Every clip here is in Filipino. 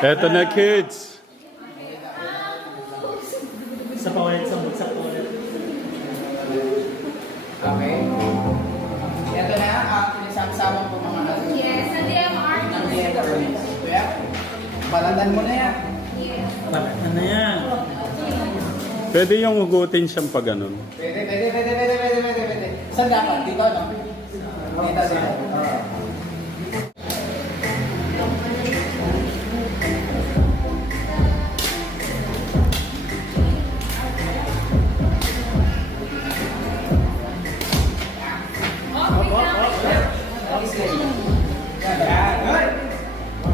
Eto na kids. Sa paulit, sa sa paulit. Okay. Eto na ah, ang pinagsama-sama po mga natin. Yes, sa DMR. Ng DMR. Kuya, balandan mo na yan. Balandan na yan. Pwede yung hugutin siyang pag ganun. Pwede, pwede, pwede, pwede, pwede, pwede. Saan dapat? Dito, no? Yan, good.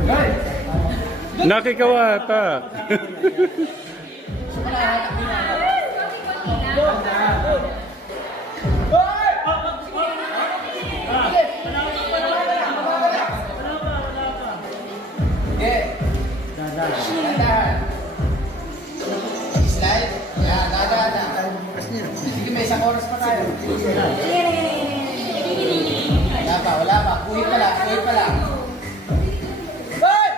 Good. Nakikawata. Okay. Dadan. Dahan. Slide. Yan, dahan na. Sige, may isang oras pa tayo. Wala pa, wala pa. Kuhit pa lang, kuhit pa lang. Hoy!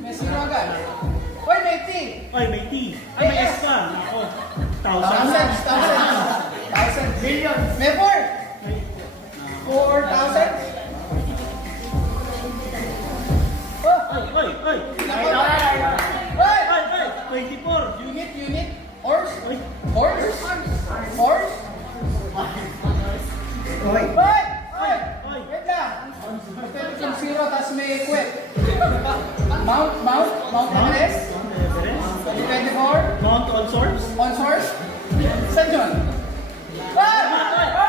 May agad. Hoy, may T! Ay, may T. Ay, may S pa. Ako. Thousand. Thousands, thousands. Thousands. Million. May four! Four thousand? Ay, ay, ay. Nako. Ay, Hoy! ay, 24. Unit, unit. Horse? Horse? Horse? Hoy! Hoy! Hoy! Hoy. Wait lang! Pwede kung zero, tapos may quit. Mount, Mount, Mount Everest, Mount Everest. 2024, Mount all sorts. on source. Saan yun? Ah!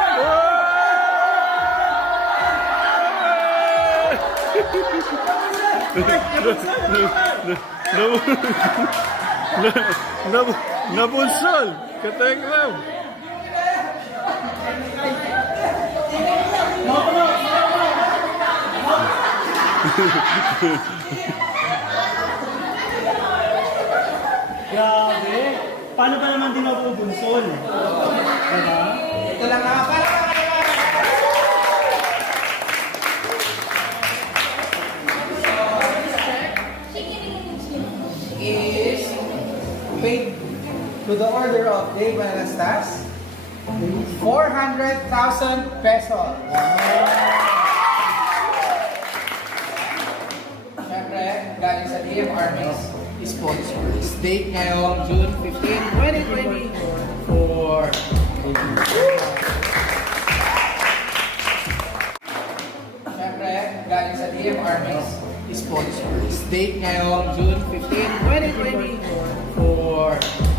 Nab nabunsol. Katekram. Grabe. Paano ba naman din mabubunsol? Diba? Ito lang na. Paid to the order of Dave Anastas 400,000 pesos. Siyempre, galing sa DM Armix sponsors. Date ngayong June 15, 2024. Siyempre, galing sa DM Armix sponsors. Date ngayong June 15, 2024. or